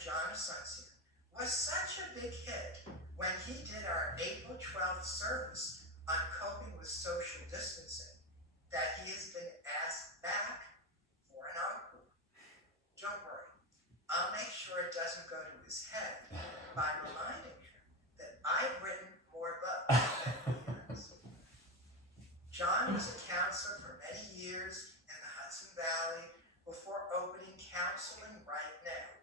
John Asuncion, was such a big hit when he did our April 12th service on coping with social distancing that he has been asked back for an encore. Don't worry, I'll make sure it doesn't go to his head by reminding him that I've written more books than he has. John was a counselor for many years in the Hudson Valley before opening counseling right now.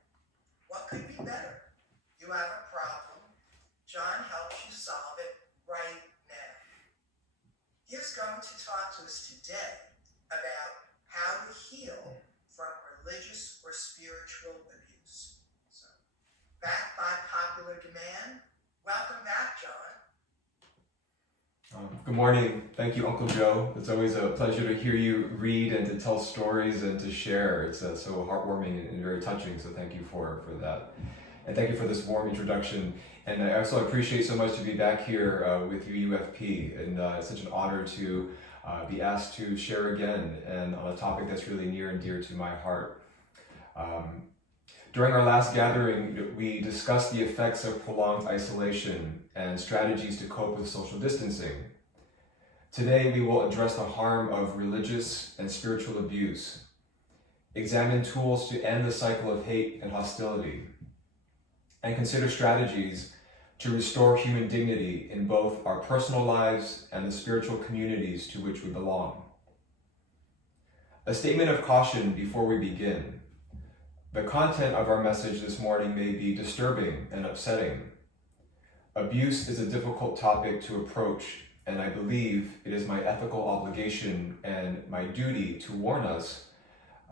What could be better? You have a problem, John helps you solve it right now. He's going to talk to us today about how to heal from religious or spiritual abuse. So, back by popular demand, welcome back, John. Good morning. Thank you, Uncle Joe. It's always a pleasure to hear you read and to tell stories and to share. It's so heartwarming and very touching, so thank you for that. And thank you for this warm introduction. And I also appreciate so much to be back here with you, UFP. And it's such an honor to be asked to share again and on a topic that's really near and dear to my heart. During our last gathering, we discussed the effects of prolonged isolation and strategies to cope with social distancing. Today, we will address the harm of religious and spiritual abuse, examine tools to end the cycle of hate and hostility, and consider strategies to restore human dignity in both our personal lives and the spiritual communities to which we belong. A statement of caution before we begin. The content of our message this morning may be disturbing and upsetting. Abuse is a difficult topic to approach, and I believe it is my ethical obligation and my duty to warn us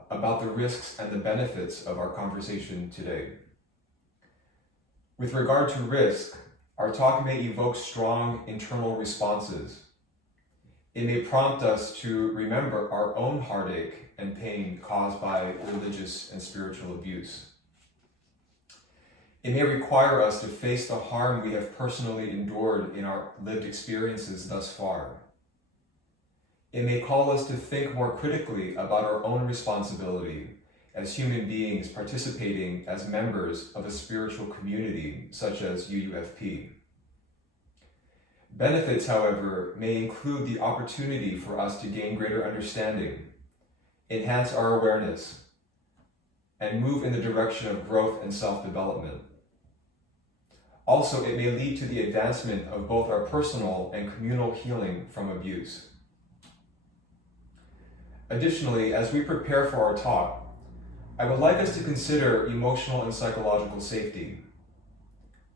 about the risks and the benefits of our conversation today. With regard to risk, our talk may evoke strong internal responses. It may prompt us to remember our own heartache and pain caused by religious and spiritual abuse. It may require us to face the harm we have personally endured in our lived experiences thus far. It may call us to think more critically about our own responsibility as human beings participating as members of a spiritual community such as UUFP. Benefits, however, may include the opportunity for us to gain greater understanding, enhance our awareness, and move in the direction of growth and self-development. Also, it may lead to the advancement of both our personal and communal healing from abuse. Additionally, as we prepare for our talk, I would like us to consider emotional and psychological safety.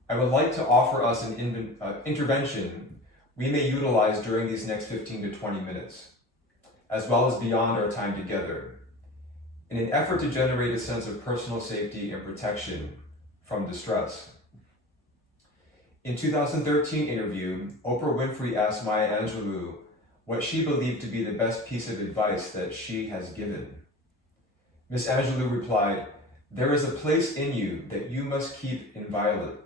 I would like to offer us an intervention we may utilize during these next 15 to 20 minutes, as well as beyond our time together, in an effort to generate a sense of personal safety and protection from distress. In 2013 interview, Oprah Winfrey asked Maya Angelou what she believed to be the best piece of advice that she has given. Ms. Angelou replied, "There is a place in you that you must keep inviolate.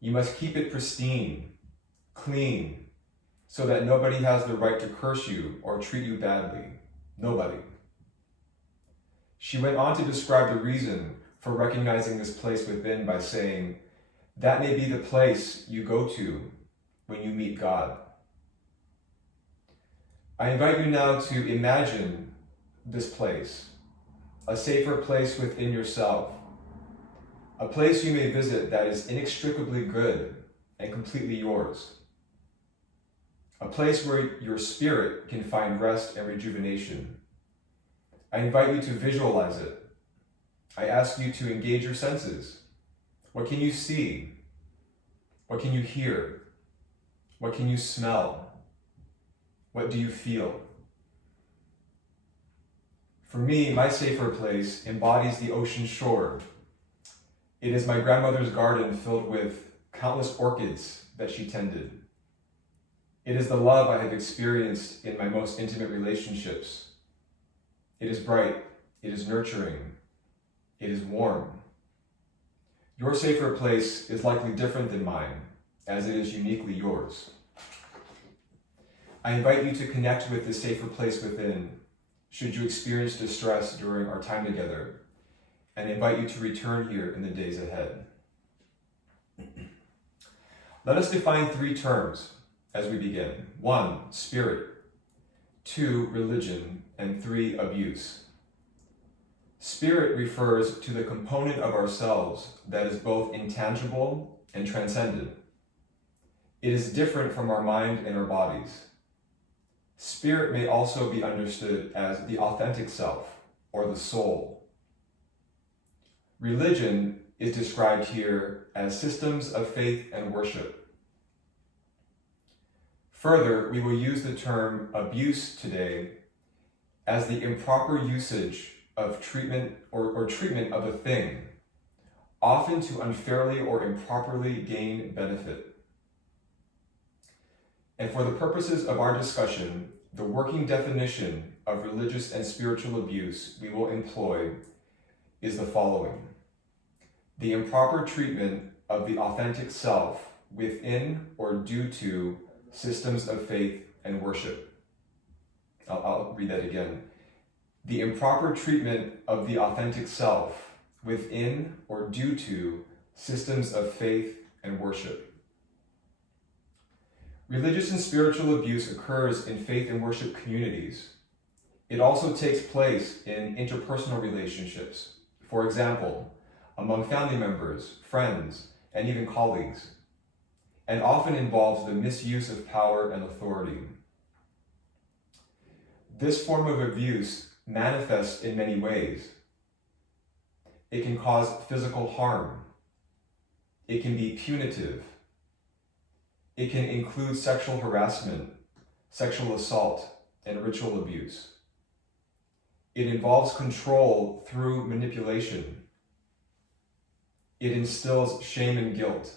You must keep it pristine, clean, so that nobody has the right to curse you or treat you badly. Nobody." She went on to describe the reason for recognizing this place within by saying, "That may be the place you go to when you meet God." I invite you now to imagine this place, a safer place within yourself, a place you may visit that is inextricably good and completely yours, a place where your spirit can find rest and rejuvenation. I invite you to visualize it. I ask you to engage your senses. What can you see? What can you hear? What can you smell? What do you feel? For me, my safer place embodies the ocean shore. It is my grandmother's garden filled with countless orchids that she tended. It is the love I have experienced in my most intimate relationships. It is bright, it is nurturing, it is warm. Your safer place is likely different than mine, as it is uniquely yours. I invite you to connect with the safer place within, should you experience distress during our time together, and invite you to return here in the days ahead. Let us define 3 terms as we begin. 1, spirit. 2, religion. And 3, abuse. Spirit refers to the component of ourselves that is both intangible and transcendent. It is different from our mind and our bodies. Spirit may also be understood as the authentic self, or the soul. Religion is described here as systems of faith and worship. Further, we will use the term abuse today as the improper usage of treatment or treatment of a thing, often to unfairly or improperly gain benefit. And for the purposes of our discussion, the working definition of religious and spiritual abuse we will employ is the following: the improper treatment of the authentic self within or due to systems of faith and worship. I'll read that again. The improper treatment of the authentic self within or due to systems of faith and worship. Religious and spiritual abuse occurs in faith and worship communities. It also takes place in interpersonal relationships, for example, among family members, friends, and even colleagues, and often involves the misuse of power and authority. This form of abuse manifests in many ways. It can cause physical harm. It can be punitive. It can include sexual harassment, sexual assault, and ritual abuse. It involves control through manipulation. It instills shame and guilt.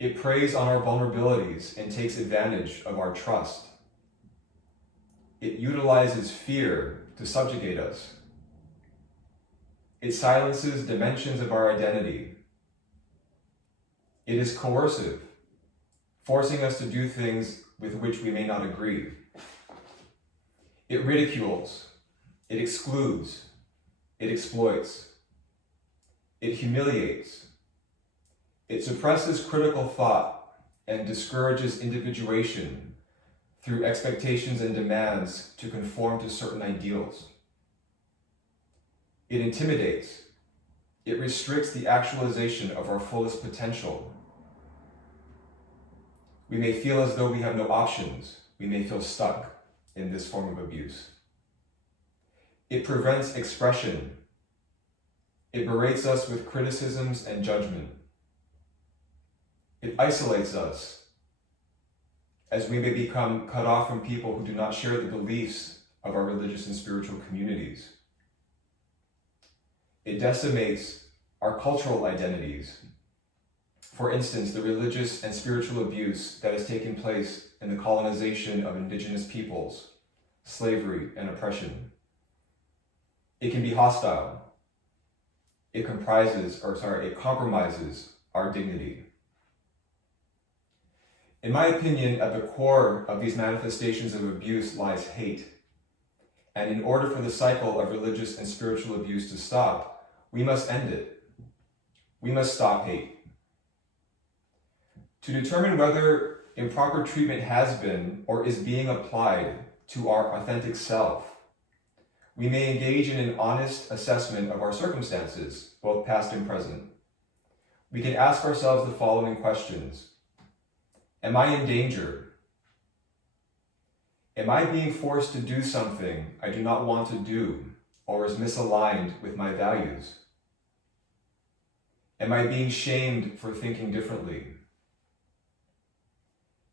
It preys on our vulnerabilities and takes advantage of our trust. It utilizes fear to subjugate us. It silences dimensions of our identity. It is coercive, forcing us to do things with which we may not agree. It ridicules. It excludes. It exploits. It humiliates. It suppresses critical thought and discourages individuation through expectations and demands to conform to certain ideals. It intimidates. It restricts the actualization of our fullest potential. We may feel as though we have no options. We may feel stuck in this form of abuse. It prevents expression. It berates us with criticisms and judgment. It isolates us, as we may become cut off from people who do not share the beliefs of our religious and spiritual communities. It decimates our cultural identities. For instance, the religious and spiritual abuse that has taken place in the colonization of indigenous peoples, slavery, and oppression. It can be hostile. It compromises our dignity. In my opinion, at the core of these manifestations of abuse lies hate. And in order for the cycle of religious and spiritual abuse to stop, we must end it. We must stop hate. To determine whether improper treatment has been or is being applied to our authentic self, we may engage in an honest assessment of our circumstances, both past and present. We can ask ourselves the following questions. Am I in danger? Am I being forced to do something I do not want to do or is misaligned with my values? Am I being shamed for thinking differently?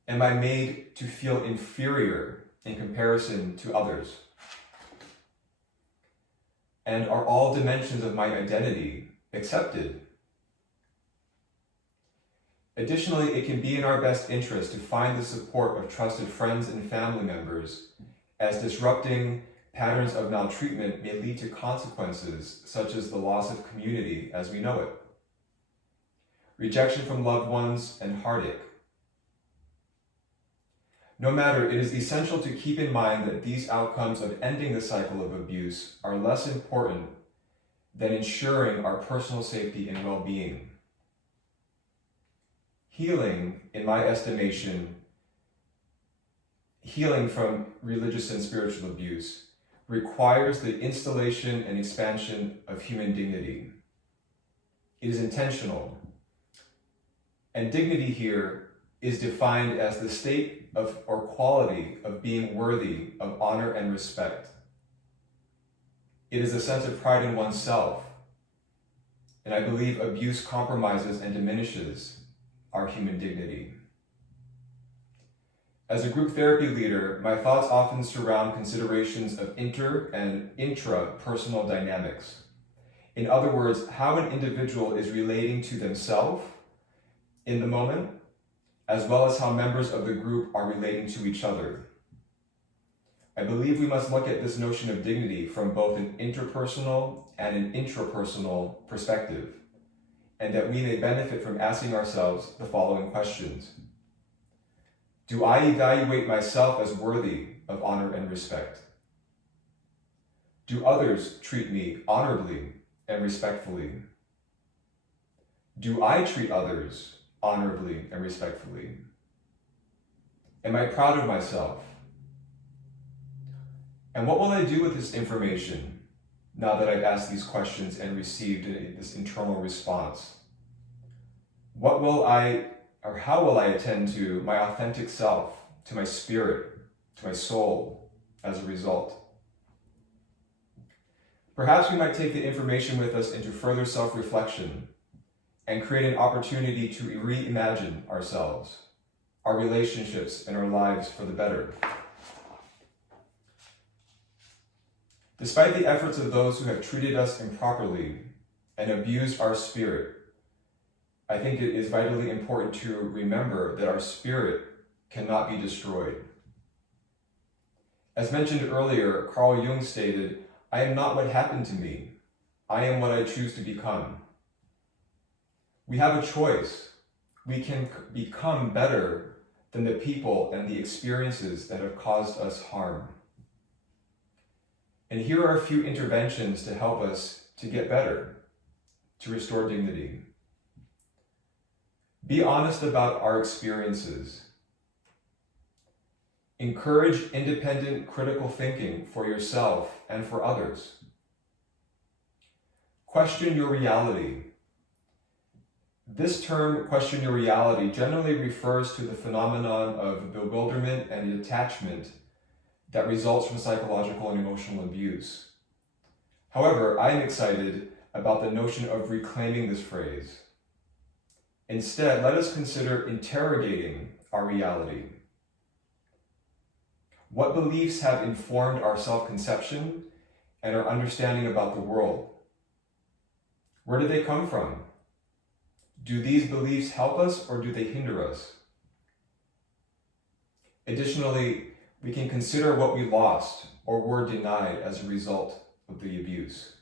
Am I made to feel inferior in comparison to others? And are all dimensions of my identity accepted? Additionally, it can be in our best interest to find the support of trusted friends and family members, as disrupting patterns of maltreatment may lead to consequences such as the loss of community as we know it, rejection from loved ones, and heartache. No matter, it is essential to keep in mind that these outcomes of ending the cycle of abuse are less important than ensuring our personal safety and well-being. Healing, in my estimation, healing from religious and spiritual abuse requires the installation and expansion of human dignity. It is intentional. And dignity here is defined as the state of or quality of being worthy of honor and respect. It is a sense of pride in oneself. And I believe abuse compromises and diminishes our human dignity. As a group therapy leader, my thoughts often surround considerations of inter- and intra-personal dynamics. In other words, how an individual is relating to themselves in the moment, as well as how members of the group are relating to each other. I believe we must look at this notion of dignity from both an interpersonal and an intrapersonal perspective, and that we may benefit from asking ourselves the following questions. Do I evaluate myself as worthy of honor and respect? Do others treat me honorably and respectfully? Do I treat others honorably and respectfully? Am I proud of myself? And what will I do with this information now that I've asked these questions and received this internal response? How will I attend to my authentic self, to my spirit, to my soul as a result? Perhaps we might take the information with us into further self-reflection and create an opportunity to reimagine ourselves, our relationships, and our lives for the better. Despite the efforts of those who have treated us improperly and abused our spirit, I think it is vitally important to remember that our spirit cannot be destroyed. As mentioned earlier, Carl Jung stated, "I am not what happened to me. I am what I choose to become." We have a choice. We can become better than the people and the experiences that have caused us harm. And here are a few interventions to help us to get better, to restore dignity. Be honest about our experiences. Encourage independent, critical thinking for yourself and for others. Question your reality. This term, question your reality, generally refers to the phenomenon of bewilderment and attachment that results from psychological and emotional abuse. However, I am excited about the notion of reclaiming this phrase. Instead, let us consider interrogating our reality. What beliefs have informed our self-conception and our understanding about the world? Where do they come from? Do these beliefs help us or do they hinder us? Additionally, we can consider what we lost or were denied as a result of the abuse.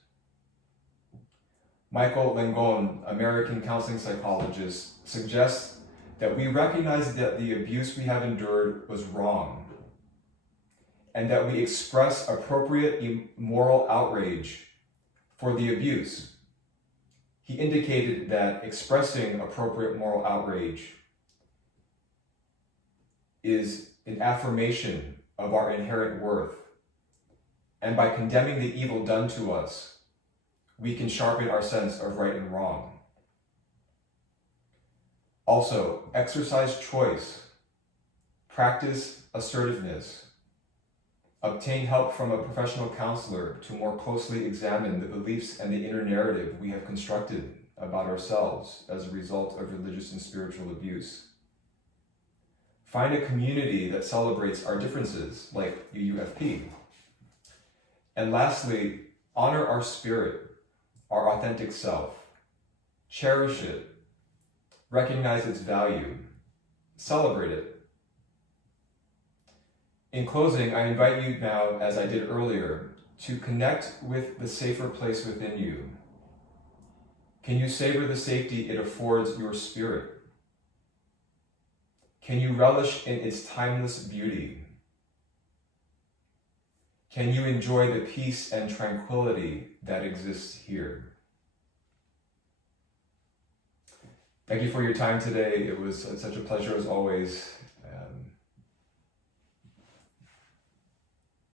Michael Langone, American counseling psychologist, suggests that we recognize that the abuse we have endured was wrong, and that we express appropriate moral outrage for the abuse. He indicated that expressing appropriate moral outrage is an affirmation of our inherent worth, and by condemning the evil done to us, we can sharpen our sense of right and wrong. Also, exercise choice, practice assertiveness, obtain help from a professional counselor to more closely examine the beliefs and the inner narrative we have constructed about ourselves as a result of religious and spiritual abuse. Find a community that celebrates our differences, like UUFP. And lastly, honor our spirit, our authentic self. Cherish it. Recognize its value. Celebrate it. In closing, I invite you now, as I did earlier, to connect with the safer place within you. Can you savor the safety it affords your spirit? Can you relish in its timeless beauty? Can you enjoy the peace and tranquility that exists here? Thank you for your time today. It was such a pleasure as always.